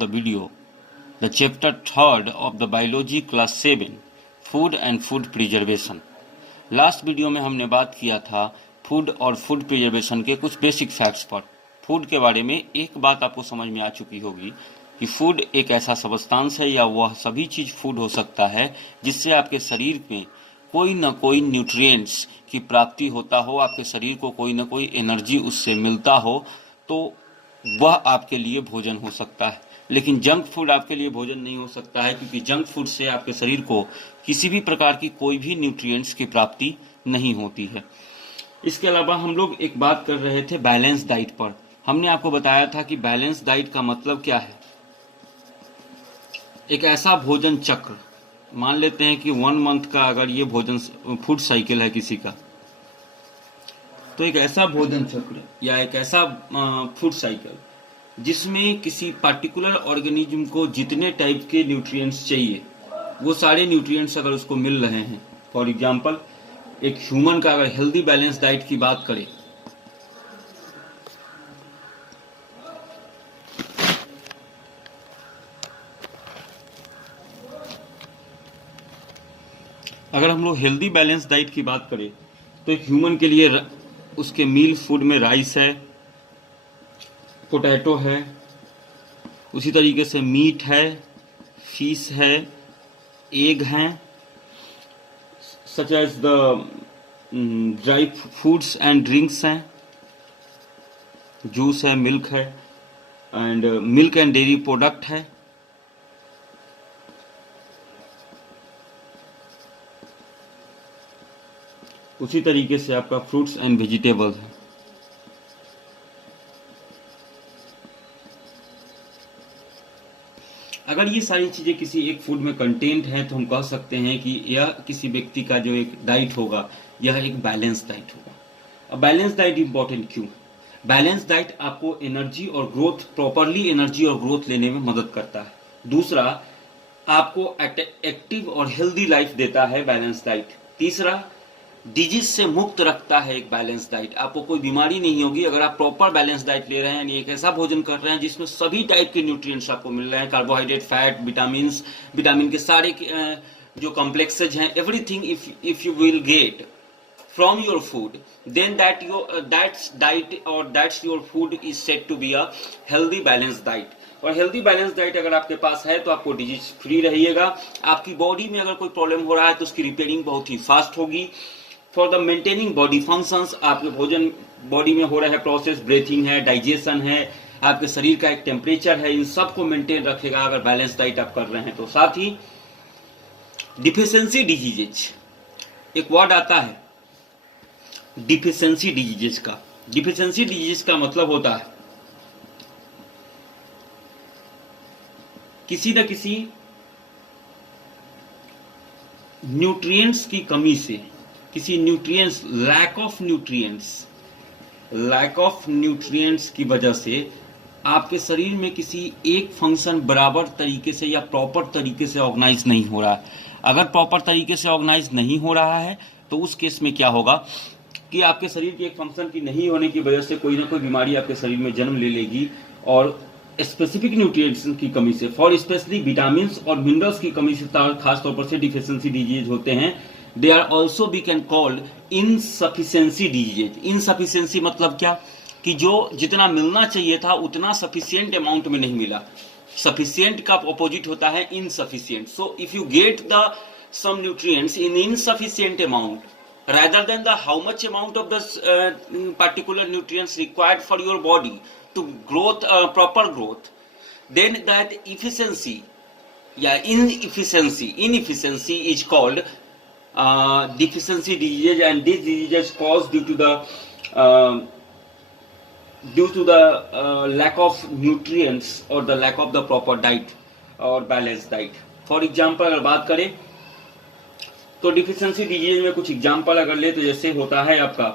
the video, the chapter 3rd of the biology class 7, food and food preservation. Last video में हमने बात किया था फूड और फूड प्रिजर्वेशन के कुछ बेसिक फैक्ट्स पर। फूड के बारे में एक बात आपको समझ में आ चुकी होगी कि फूड एक ऐसा सबस्टांस है या वह सभी चीज़ फूड हो सकता है जिससे आपके शरीर में कोई न कोई न्यूट्रिएंट्स की प्राप्ति होता हो, आपके शरीर को कोई न कोई एनर्जी उससे मिलता हो, तो वह आपके लिए भोजन हो सकता है। लेकिन जंक फूड आपके लिए भोजन नहीं हो सकता है, क्योंकि जंक फूड से आपके शरीर को किसी भी प्रकार की कोई भी न्यूट्रिएंट्स की प्राप्ति नहीं होती है। इसके अलावा हम लोग एक बात कर रहे थे बैलेंस डाइट पर। हमने आपको बताया था कि बैलेंस डाइट का मतलब क्या है। एक ऐसा भोजन चक्र, मान लेते हैं कि 1 मंथ का अगर ये भोजन फूड साइकिल है किसी का, तो एक ऐसा भोजन चक्र या एक ऐसा फूड साइकिल जिसमें किसी पार्टिकुलर ऑर्गेनिज्म को जितने टाइप के न्यूट्रिएंट्स चाहिए वो सारे न्यूट्रिएंट्स अगर उसको मिल रहे हैं। फॉर एग्जांपल, एक ह्यूमन का अगर हेल्दी बैलेंस डाइट की बात करें, अगर हम लोग हेल्दी बैलेंस डाइट की बात करें तो एक ह्यूमन के लिए उसके मील फूड में राइस है, पोटैटो है, उसी तरीके से मीट है, फिश है, एग हैं, such as the dry foods and drinks हैं, जूस है, मिल्क है, and milk and dairy product है। उसी तरीके से आपका फ्रूट्स एंड वेजिटेबल्स है। अगर ये सारी चीज़ें किसी एक फूड में कंटेंट है तो हम कह सकते हैं कि यह किसी व्यक्ति का जो एक डाइट होगा यह एक बैलेंस डाइट होगा। अब बैलेंस डाइट इंपॉर्टेंट क्यों? बैलेंस डाइट आपको एनर्जी और ग्रोथ, प्रॉपरली एनर्जी और ग्रोथ लेने में मदद करता है। दूसरा, आपको एक्टिव और हेल्दी लाइफ देता है बैलेंस डाइट। तीसरा, डिजीज से मुक्त रखता है एक बैलेंस डाइट। आपको कोई बीमारी नहीं होगी अगर आप प्रॉपर बैलेंस डाइट ले रहे हैं, यानी एक ऐसा भोजन कर रहे हैं जिसमें सभी टाइप के न्यूट्रिएंट्स आपको मिल रहे हैं, कार्बोहाइड्रेट, फैट, विटामिन के सारे जो कॉम्प्लेक्सेज हैं, everything if you will get from your food, then that's diet or that's your food is said to be a healthy balanced diet। और हेल्दी बैलेंस डाइट अगर आपके पास है तो आपको डिजीज फ्री रहिएगा। आपकी बॉडी में अगर कोई प्रॉब्लम हो रहा है तो उसकी रिपेयरिंग बहुत ही फास्ट होगी। For the maintaining body functions, आपके भोजन बॉडी में हो रहा है प्रोसेस, ब्रीथिंग है, डाइजेशन है, आपके शरीर का एक टेम्परेचर है, इन सबको मेंटेन रखेगा अगर बैलेंस डाइट आप कर रहे हैं तो। साथ ही डिफिशियंसी डिजीजेज, एक वर्ड आता है डिफिशियंसी डिजीजेज का। डिफिशियंसी डिजीज का मतलब होता है किसी न किसी न्यूट्रिएंट्स की कमी से, किसी न्यूट्रिएंट्स, लैक ऑफ न्यूट्रिएंट्स की वजह से आपके शरीर में किसी एक फंक्शन बराबर तरीके से या प्रॉपर तरीके से ऑर्गेनाइज नहीं हो रहा है। अगर प्रॉपर तरीके से ऑर्गेनाइज नहीं हो रहा है तो उस केस में क्या होगा कि आपके शरीर के एक फंक्शन की नहीं होने की वजह से कोई ना कोई बीमारी आपके शरीर में जन्म ले लेगी, और स्पेसिफिक न्यूट्रिएंट्स की कमी से, फॉर स्पेशली विटामिन्स और मिनरल्स की कमी से खास तौर पर से डिफिशियंसी डिजीज होते हैं। They are also we can called insufficiency disease. Insufficiency मतलब क्या कि जो जितना मिलना चाहिए था उतना सफिशियंट अमाउंट में नहीं मिला। सफिशियंट का अपोजिट होता है insufficient. So if you get the sum nutrients in insufficient amount rather than the how much amount of the particular nutrients required for your body to growth, proper growth, then that efficiency, inefficiency is called deficiency disease, and this disease is caused due to the lack of nutrients or the lack of the proper diet or balanced diet। for example, अगर बात करें तो deficiency disease में कुछ example अगर ले तो जैसे होता है आपका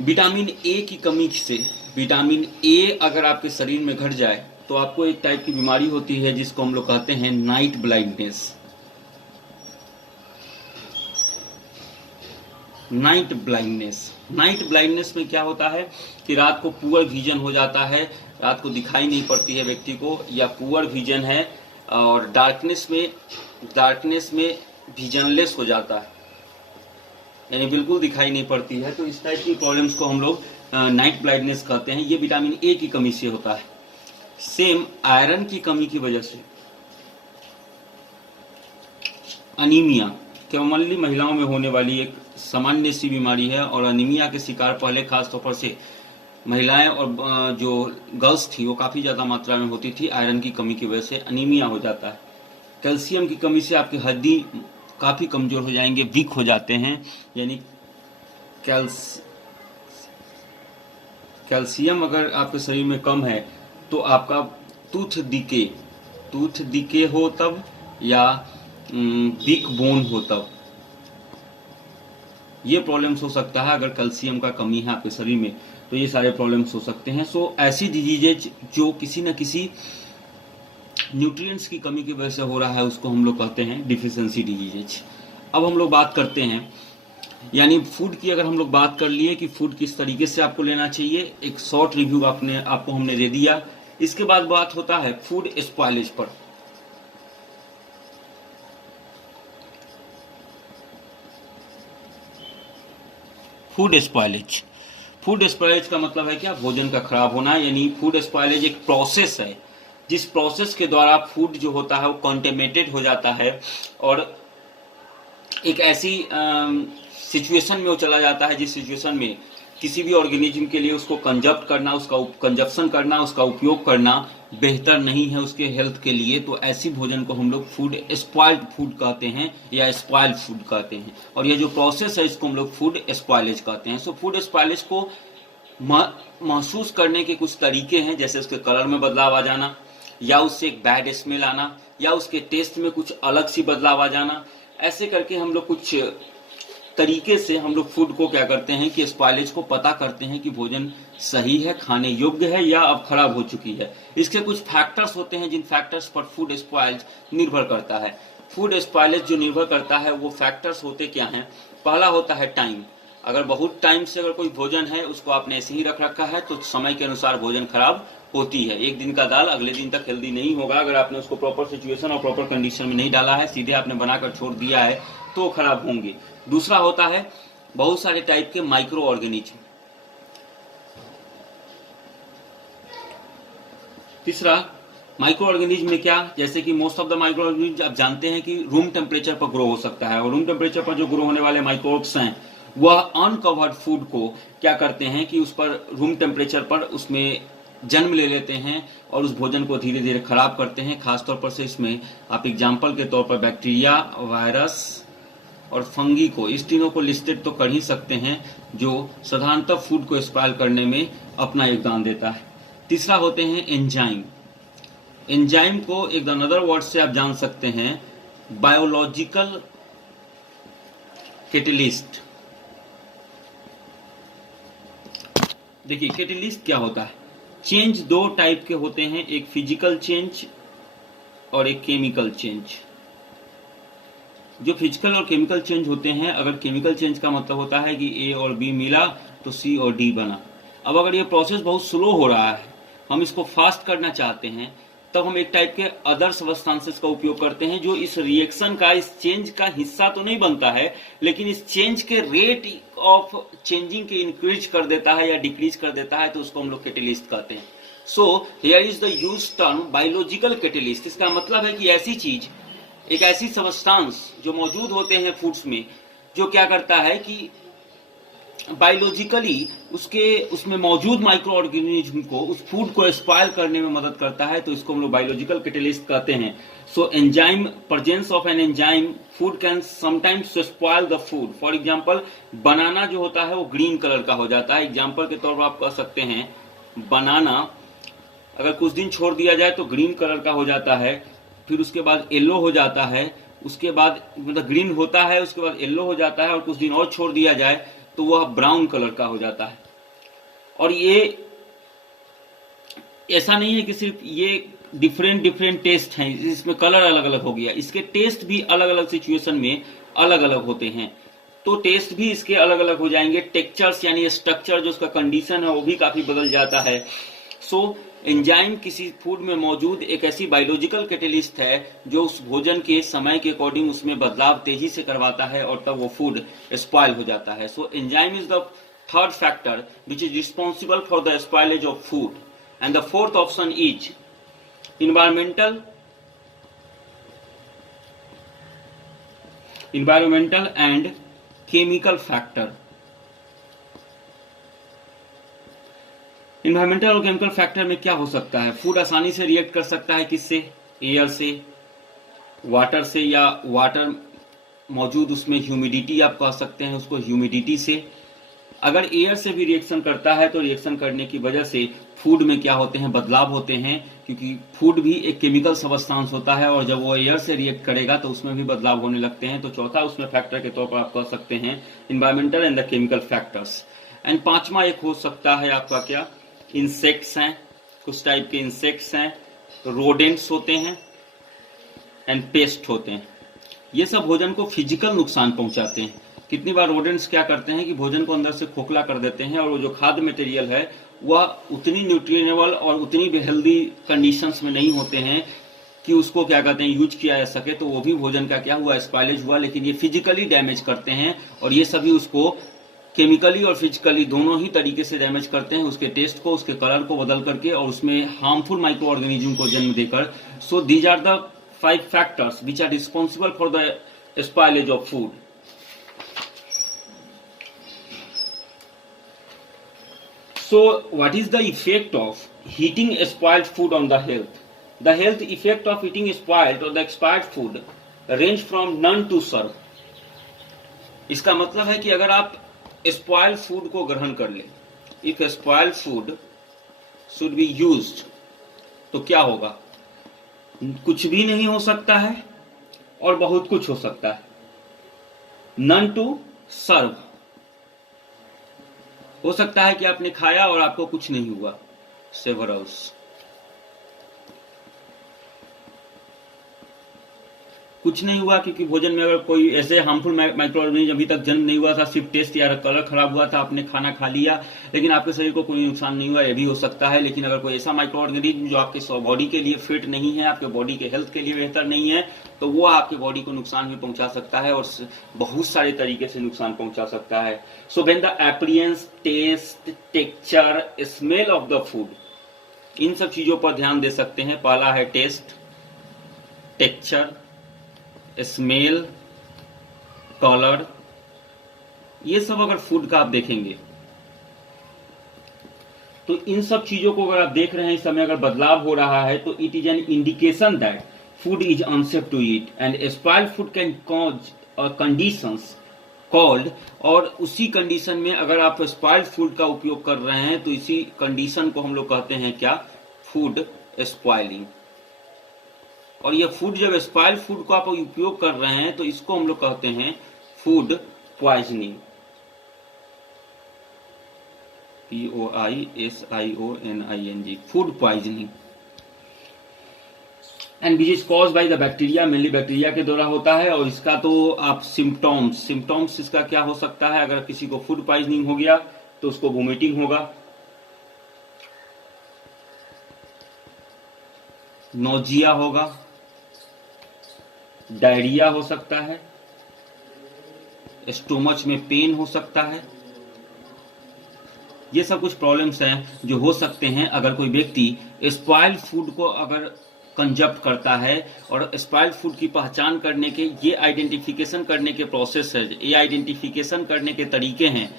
विटामिन ए की कमी से। विटामिन ए अगर आपके शरीर में घट जाए तो आपको एक टाइप की बीमारी होती है जिसको हम लोग कहते हैं night blindness. Night blindness. Night blindness में क्या होता है कि रात को पुअर विजन हो जाता है, रात को दिखाई नहीं पड़ती है व्यक्ति को, या पुअर विजन है और डार्कनेस में विजनलेस हो जाता है, यानी बिल्कुल दिखाई नहीं पड़ती है। तो इस टाइप की प्रॉब्लम्स को हम लोग नाइट ब्लाइंडनेस कहते हैं। ये विटामिन ए की कमी से होता है। सेम आयरन की कमी की वजह से अनीमिया कॉमनली महिलाओं में होने वाली एक सामान्य सी बीमारी है, और अनीमिया के शिकार पहले खास तौर पर से महिलाएं और जो गर्ल्स थी वो काफ़ी ज़्यादा मात्रा में होती थी। आयरन की कमी की वजह से अनीमिया हो जाता है। कैल्शियम की कमी से आपकी हड्डी काफ़ी कमज़ोर हो जाएंगे, वीक हो जाते हैं, यानी कैल्शियम अगर आपके शरीर में कम है तो आपका टूथ डिके हो तब, या वीक बोन हो तब, ये प्रॉब्लम्स हो सकता है। अगर कैल्शियम का कमी है आपके शरीर में तो ये सारे प्रॉब्लम्स हो सकते हैं। सो ऐसी डिजीजेज जो किसी न किसी न्यूट्रिएंट्स की कमी की वजह से हो रहा है उसको हम लोग कहते हैं डिफिशियंसी डिजीजेज। अब हम लोग बात करते हैं, यानी फूड की अगर हम लोग बात कर लिए कि फूड किस तरीके से आपको लेना चाहिए, एक शॉर्ट रिव्यू आपको हमने दे दिया। इसके बाद बात होता है फूड स्पॉइलेज पर। फूड स्पॉइलेज का मतलब है क्या? भोजन का खराब होना। यानी फूड स्पॉइलेज एक प्रोसेस है जिस प्रोसेस के द्वारा फूड जो होता है वो कॉन्टेमिनेटेड हो जाता है और एक ऐसी सिचुएशन में वो चला जाता है जिस सिचुएशन में किसी भी ऑर्गेनिज्म के लिए उसको कंजप्ट करना, उसका कंजप्शन करना, उसका उपयोग करना बेहतर नहीं है उसके हेल्थ के लिए। तो ऐसी भोजन को हम लोग फूड स्पॉइल्ड फूड कहते हैं या स्पॉइल्ड फूड कहते हैं, और ये जो प्रोसेस है इसको हम लोग फूड स्पॉइलेज कहते हैं। सो फूड स्पॉइलेज को महसूस करने के कुछ तरीके हैं, जैसे उसके कलर में बदलाव आ जाना, या उससे एक बैड स्मेल आना, या उसके टेस्ट में कुछ अलग सी बदलाव आ जाना। ऐसे करके हम लोग कुछ तरीके से हम लोग फूड को क्या करते हैं कि स्पॉइलेज को पता करते हैं कि भोजन सही है, खाने योग्य है या अब खराब हो चुकी है। इसके कुछ फैक्टर्स होते हैं जिन फैक्टर्स पर फूड स्पॉइलेज निर्भर करता है। फूड स्पॉइलेज जो निर्भर करता है वो फैक्टर्स होते क्या हैं? पहला होता है टाइम। अगर बहुत टाइम से अगर कोई भोजन है उसको आपने ऐसे ही रख रखा है तो समय के अनुसार भोजन खराब होती है। एक दिन का दाल अगले दिन तक हेल्दी नहीं होगा। अगर आपने उसको प्रॉपर सिचुएशन और प्रॉपर कंडीशन में नहीं डाला है, सीधे आपने बनाकर छोड़ दिया है तो खराब होंगे। दूसरा होता है बहुत सारे टाइप के माइक्रो ऑर्गेनिज्म। तीसरा माइक्रो ऑर्गेनिज्म में क्या, जैसे कि most of the micro organism आप जानते हैं कि रूम टेम्परेचर पर ग्रो हो सकता है, और रूम टेम्परेचर पर जो ग्रो होने वाले माइक्रोब्स हैं वह अनकवर्ड फूड को क्या करते हैं कि उस पर रूम टेम्परेचर पर उसमें जन्म ले लेते हैं और उस भोजन को धीरे धीरे खराब करते हैं। खासतौर पर से इसमें आप एग्जाम्पल के तौर पर बैक्टीरिया, वायरस और फंगी को, इस तीनों को लिस्टेड तो कर ही सकते हैं जो साधारणतः फूड को स्पॉइल करने में अपना योगदान देता है। तीसरा होते हैं एंजाइम। एंजाइम को एक अनदर वर्ड से आप जान सकते हैं बायोलॉजिकल कैटलिस्ट। देखिए कैटलिस्ट क्या होता है? चेंज दो टाइप के होते हैं, एक फिजिकल चेंज और एक केमिकल चेंज। जो फिजिकल और केमिकल चेंज होते हैं, अगर केमिकल चेंज का मतलब होता है कि ए और बी मिला तो सी और डी बना। अब अगर ये प्रोसेस बहुत स्लो हो रहा है, हम इसको फास्ट करना चाहते हैं, तब हम एक टाइप के अदर सब्सटेंसेस का उपयोग करते हैं जो इस रिएक्शन का, इस चेंज का हिस्सा तो नहीं बनता है लेकिन इस चेंज के रेट ऑफ चेंजिंग के इंक्रीज कर देता है या डिक्रीज कर देता है, तो उसको हम लोग कैटलिस्ट कहते हैं। So here is the use term biological catalyst. इसका मतलब है कि ऐसी चीज, एक ऐसी सब्सटेंस जो मौजूद होते हैं फूड्स में, जो क्या करता है कि बायोलॉजिकली उसमें मौजूद माइक्रो ऑर्गेनिज्म को, उस फूड को स्पॉइल करने में मदद करता है, तो इसको हम लोग बायोलॉजिकल कैटलिस्ट कहते हैं। So enzyme, presence of an enzyme food can sometimes spoil the food. For example banana जो होता है वो ग्रीन कलर का हो जाता है। एग्जांपल के तौर पर आप कह सकते हैं बनाना अगर कुछ दिन छोड़ दिया जाए तो ग्रीन कलर का हो जाता है, फिर उसके बाद येलो हो जाता है, उसके बाद मतलब ग्रीन होता है, उसके बाद येलो हो जाता है, और कुछ दिन और छोड़ दिया जाए तो वह ब्राउन कलर का हो जाता है। और ये ऐसा नहीं है कि सिर्फ ये डिफरेंट टेस्ट हैं, इसमें कलर अलग अलग हो गया, इसके टेस्ट भी अलग अलग सिचुएशन में अलग अलग होते हैं। तो टेस्ट भी इसके अलग अलग हो जाएंगे, टेक्सचर्स यानी स्ट्रक्चर जो उसका कंडीशन है वो भी काफी बदल जाता है। सो एंजाइम किसी फूड में मौजूद एक ऐसी बायोलॉजिकल कैटेलिस्ट है जो उस भोजन के समय के अकॉर्डिंग उसमें बदलाव तेजी से करवाता है और तब वो फूड स्पॉइल हो जाता है। So enzyme is the third factor which is responsible for the spoilage of food. And the fourth option is environmental and chemical factor। Environmental और केमिकल फैक्टर में क्या हो सकता है? फूड आसानी से रिएक्ट कर सकता है किससे? एयर से, वाटर से, या वाटर मौजूद उसमें ह्यूमिडिटी आप कह सकते हैं उसको, ह्यूमिडिटी से। अगर एयर से भी रिएक्शन करता है तो रिएक्शन करने की वजह से फूड में क्या होते हैं? बदलाव होते हैं, क्योंकि फूड भी एक केमिकल सबस्टांस होता है और जब वो एयर से रिएक्ट करेगा तो उसमें भी बदलाव होने लगते हैं। तो चौथा उसमें फैक्टर के तौर पर आप कह सकते हैं environmental and the chemical factors. And पांचवा एक हो सकता है आपका क्या? इंसेक्ट्स हैं, कुछ टाइप के इंसेक्ट्स हैं, रोडेंट्स होते हैं एंड पेस्ट होते हैं। ये सब भोजन को फिजिकल नुकसान पहुंचाते हैं। कितनी बार रोडेंट्स क्या करते हैं कि भोजन को अंदर से खोखला कर देते हैं और वो जो खाद्य मटेरियल है वह उतनी न्यूट्रिएबल और उतनी भी हेल्दी कंडीशंस में नहीं होते हैं कि उसको क्या कहते हैं यूज किया जा सके। तो वो भी भोजन का क्या हुआ? स्पॉइलेज हुआ। लेकिन ये फिजिकली डैमेज करते हैं और ये सभी उसको केमिकली और फिजिकली दोनों ही तरीके से डैमेज करते हैं, उसके टेस्ट को, उसके कलर को बदल करके और उसमें हार्मफुल माइक्रो ऑर्गेनिज्म को जन्म देकर। So these are the 5 factors which are responsible for the spoilage of food. So what is the effect of heating spoiled food on the health? The health effect of eating spoiled or the expired food range from none to serve। इसका मतलब है कि अगर आप spoiled food को ग्रहण कर ले, if spoiled food should be used, तो क्या होगा? कुछ भी नहीं हो सकता है और बहुत कुछ हो सकता है। none to serve हो सकता है कि आपने खाया और आपको कुछ नहीं हुआ, सेवरल्स। कुछ नहीं हुआ क्योंकि भोजन में अगर कोई ऐसे हार्मफुल माइक्रो ऑर्गेनिज्म अभी तक जन्म नहीं हुआ था, सिर्फ टेस्ट या कलर खराब हुआ था, आपने खाना खा लिया लेकिन आपके शरीर को कोई नुकसान नहीं हुआ, ये भी हो सकता है। लेकिन अगर कोई ऐसा माइक्रो ऑर्गेनिज्म जो आपके बॉडी के लिए फिट नहीं है, आपके बॉडी के हेल्थ के लिए बेहतर नहीं है, तो वो आपके बॉडी को नुकसान भी पहुंचा सकता है और बहुत सारे तरीके से नुकसान पहुंचा सकता है। So when the appearance, taste, texture, smell of the food, इन सब चीजों पर ध्यान दे सकते हैं। पहला है टेस्ट, टेक्सचर, स्मेल, कलर, ये सब अगर फूड का आप देखेंगे तो इन सब चीजों को अगर आप देख रहे हैं, इस समय अगर बदलाव हो रहा है तो it is an indication that food is unsafe to eat and spoiled food can cause conditions called. और उसी कंडीशन में अगर आप स्पॉइल्ड फूड का उपयोग कर रहे हैं तो इसी कंडीशन को हम लोग कहते हैं क्या? Food spoiling. और ये फूड जब स्पॉइल्ड फूड को आप उपयोग कर रहे हैं तो इसको हम लोग कहते हैं food poisoning, POISIONING, food poisoning. And which is cause by the bacteria, mainly bacteria के द्वारा होता है। और इसका तो आप सिम्टम्स इसका क्या हो सकता है? अगर किसी को फूड पॉइजनिंग हो गया तो उसको वोमिटिंग होगा, नोजिया होगा, डायरिया हो सकता है, स्टोमच में पेन हो सकता है। ये सब कुछ प्रॉब्लम्स हैं जो हो सकते हैं अगर कोई व्यक्ति स्पॉइल्ड फूड को अगर कंजप्ट करता है। और स्पॉइल्ड फूड की पहचान करने के, ये आइडेंटिफिकेशन करने के प्रोसेस है, ये आइडेंटिफिकेशन करने के तरीके हैं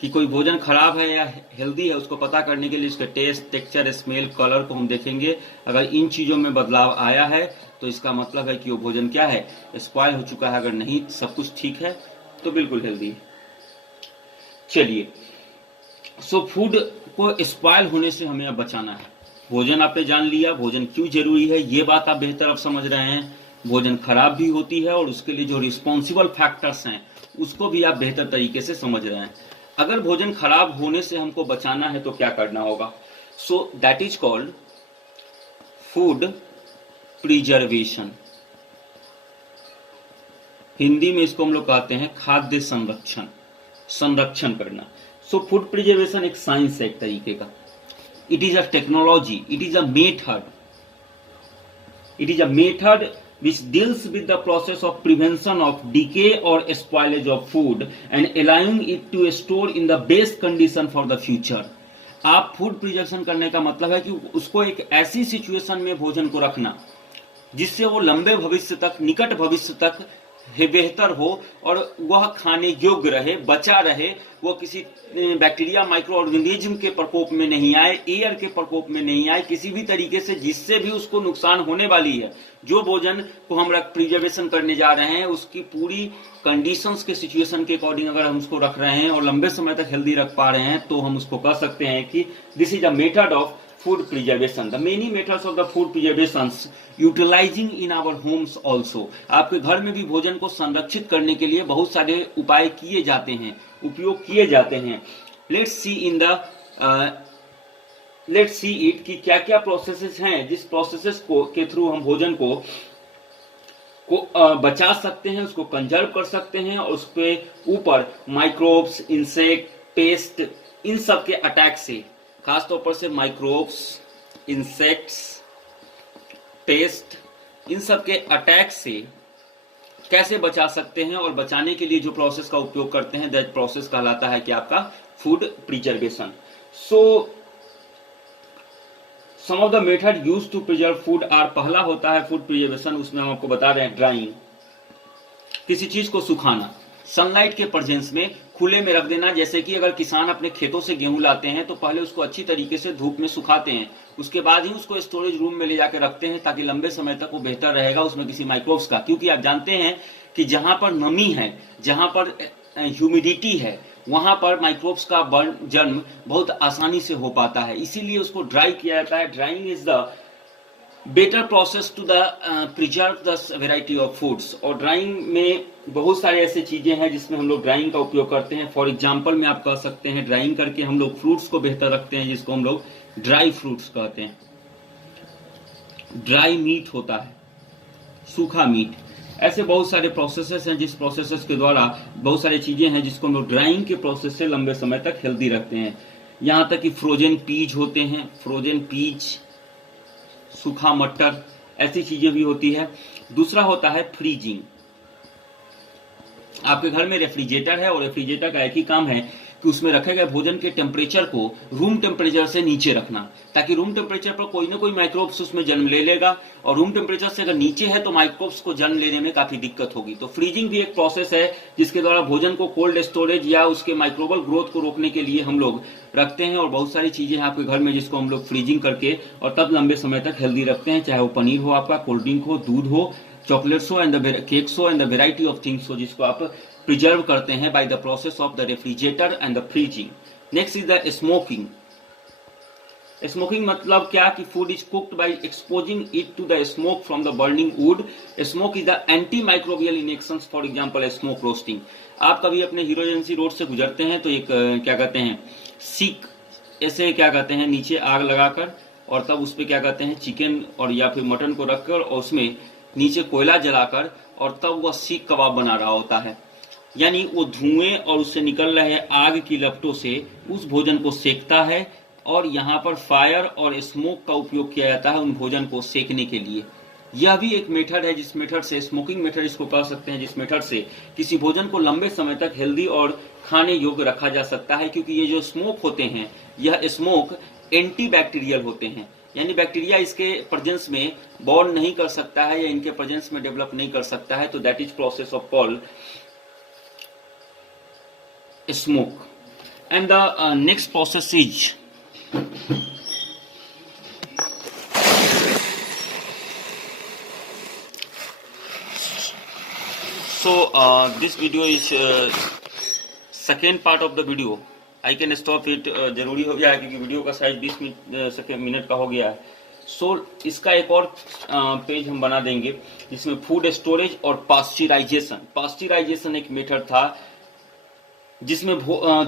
कि कोई भोजन खराब है या हेल्दी है, उसको पता करने के लिए उसके टेस्ट, टेक्सचर, स्मेल, कलर को हम देखेंगे। अगर इन चीजों में बदलाव आया है तो इसका मतलब है कि वो भोजन क्या है? स्पॉइल हो चुका है। अगर नहीं, सब कुछ ठीक है तो बिल्कुल हेल्दी है। चलिए, सो फूड को स्पॉइल होने से हमें अब बचाना है। भोजन आपने जान लिया, भोजन क्यों जरूरी है, ये बात आप बेहतर अब समझ रहे हैं। भोजन खराब भी होती है और उसके लिए जो रिस्पॉन्सिबल फैक्टर्स हैं उसको भी आप बेहतर तरीके से समझ रहे हैं। अगर भोजन खराब होने से हमको बचाना है तो क्या करना होगा? सो that is called food preservation. Hindi में इसको हम लोग कहते हैं खाद्य संरक्षण, संरक्षण करना। सो फूड प्रिजर्वेशन एक साइंस है एक तरीके का। It is a technology, it is a method, it is a method which deals with the process of prevention of decay or spoilage of food and allowing it to store in the best condition for the future। आप food preservation करने का मतलब है कि उसको एक ऐसी situation में भोजन को रखना जिससे वो लंबे भविष्य तक, निकट भविष्य तक बेहतर हो और वह खाने योग्य रहे, बचा रहे, वो किसी बैक्टीरिया, माइक्रो ऑर्गेनिज्म के प्रकोप में नहीं आए, एयर के प्रकोप में नहीं आए, किसी भी तरीके से जिससे भी उसको नुकसान होने वाली है। जो भोजन को हम प्रिजर्वेशन करने जा रहे हैं उसकी पूरी कंडीशंस के सिचुएशन के अकॉर्डिंग अगर हम उसको रख रहे हैं और लंबे समय तक हेल्दी रख पा रहे हैं तो हम उसको कह सकते हैं कि this is a method of food preservation। The many methods of the food preservations utilizing in our homes also। आपके घर में भी भोजन को संरक्षित करने के लिए बहुत सारे उपाय किए जाते हैं, उपयोग किए जाते हैं। Let's see it कि क्या क्या प्रोसेसेस हैं जिस प्रोसेसेस को के थ्रू हम भोजन को बचा सकते हैं, उसको कंजर्व कर सकते हैं और उसके ऊपर माइक्रोब्स, इंसेक्ट, पेस्ट, इन सब के अटैक से, खासतौर पर से माइक्रोब्स, इंसेक्ट्स, पेस्ट, इन सब के अटैक से कैसे बचा सकते हैं और बचाने के लिए जो प्रोसेस का उपयोग करते हैं दैट प्रोसेस कहलाता है कि आपका food preservation. So some of the method used to preserve food are, पहला होता है फूड प्रिजर्वेशन, उसमें हम आपको बता रहे हैं ड्राइंग, किसी चीज को सुखाना, सनलाइट के प्रेजेंस में खुले में रख देना। जैसे कि अगर किसान अपने खेतों से गेहूं लाते हैं तो पहले उसको अच्छी तरीके से धूप में सुखाते हैं, उसके बाद ही उसको स्टोरेज रूम में ले जाकर रखते हैं ताकि लंबे समय तक वो बेहतर रहेगा उसमें किसी माइक्रोब्स का। क्योंकि आप जानते हैं कि जहां पर नमी है, जहां पर ह्यूमिडिटी है, वहां पर माइक्रोब्स का जन्म बहुत आसानी से हो पाता है, इसीलिए उसको ड्राई किया जाता है। Drying is the better process to the preserve the variety of foods. और ड्राइंग में बहुत सारी ऐसी चीजें हैं जिसमें हम लोग ड्राइंग का उपयोग करते हैं। फॉर एग्जांपल में आप कह सकते हैं ड्राइंग करके हम लोग फ्रूट्स को बेहतर रखते हैं, जिसको हम लोग ड्राई फ्रूट्स कहते हैं। ड्राई मीट होता है, सूखा मीट, ऐसे बहुत सारे प्रोसेसेस हैं जिस प्रोसेसेस के द्वारा बहुत सारी चीजें हैं जिसको हम लोग ड्राइंग के प्रोसेस से लंबे समय तक हेल्दी रखते हैं। यहाँ तक कि फ्रोजन पीज होते हैं, फ्रोजन पीज, सूखा मटर, ऐसी चीजें भी होती है। दूसरा होता है फ्रीजिंग। आपके घर में रेफ्रिजरेटर है और रेफ्रिजरेटर का एक ही काम है कि उसमें रखे गए भोजन के टेम्परेचर को रूम टेम्परेचर से नीचे रखना, ताकि रूम टेम्परेचर पर कोई ना कोई माइक्रोब्स उसमें जन्म ले लेगा और रूम टेम्परेचर से अगर नीचे है तो माइक्रोब्स को जन्म लेने में काफी दिक्कत होगी। तो फ्रीजिंग भी एक प्रोसेस है जिसके द्वारा भोजन को कोल्ड स्टोरेज या उसके माइक्रोबल ग्रोथ को रोकने के लिए हम लोग रखते हैं। और बहुत सारी चीजें हैं आपके घर में जिसको हम लोग फ्रीजिंग करके और तब लंबे समय तक हेल्दी रखते हैं, चाहे वो पनीर हो, आपका कोल्ड ड्रिंक हो, दूध हो, चॉकलेट्स हो एंड द केक्स हो and the variety of things हो, जिसको आप प्रिजर्व करते हैं by the process of the refrigerator and the freezing. Next is the smoking. Smoking मतलब क्या कि food is cooked by exposing it to the smoke from the burning wood. Smoke is the anti microbial infections, for example smoke roasting. आप कभी अपने hero agency road से गुजरते हैं तो एक क्या कहते हैं सीक, ऐसे क्या कहते हैं नीचे आग लगाकर और तब उस पर क्या कहते हैं चिकन और या फिर मटन को रखकर और उसमें नीचे कोयला जलाकर और तब वह सीख कबाब बना रहा होता है। यानी वो धुएं और उससे निकल रहे आग की लपटों से उस भोजन को सेकता है और यहाँ पर फायर और स्मोक का उपयोग किया जाता है उन भोजन को सेकने के लिए। यह भी एक मेथड है जिस मेथड से, स्मोकिंग मेथड इसको कह सकते हैं, जिस मेथड से किसी भोजन को लंबे समय तक हेल्दी और खाने योग्य रखा जा सकता है। क्योंकि ये जो स्मोक होते हैं, यह स्मोक एंटी बैक्टीरियल होते हैं, यानी बैक्टीरिया इसके प्रेजेंस में बॉर्न नहीं कर सकता है या इनके प्रेजेंस में डेवलप नहीं कर सकता है। तो that is process of called smoke and the next process is this video is second part of the video. I can stop it, जरूरी हो गया है क्योंकि वीडियो का साइज 20 मिनट का हो गया है। इसका एक और पेज हम बना देंगे जिसमें फूड स्टोरेज और पास्चराइजेशन। पास्चराइजेशन एक मेथड था जिसमें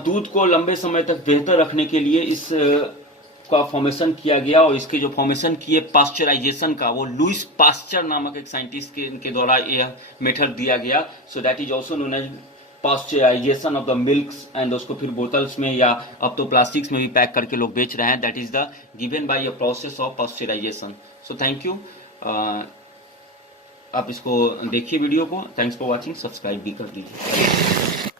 दूध को लंबे समय तक बेहतर रखने के लिए इस का फॉर्मेशन किया गया, और इसके जो फॉर्मेशन किए पास्चराइजेशन का, वो लुइस पास्चर नामक एक साइंटिस्ट के द्वारा यह मेथड दिया गया. So that is also known as pasteurization of the milks, and उसको फिर बोतल्स में या अब तो प्लास्टिक्स में भी पैक करके लोग बेच रहे हैं. That is the given by a process of pasteurization. So thank you. आप इसको देखिए वीडियो को. Thanks for watching. सब्सक्राइब भी कर दीजिए.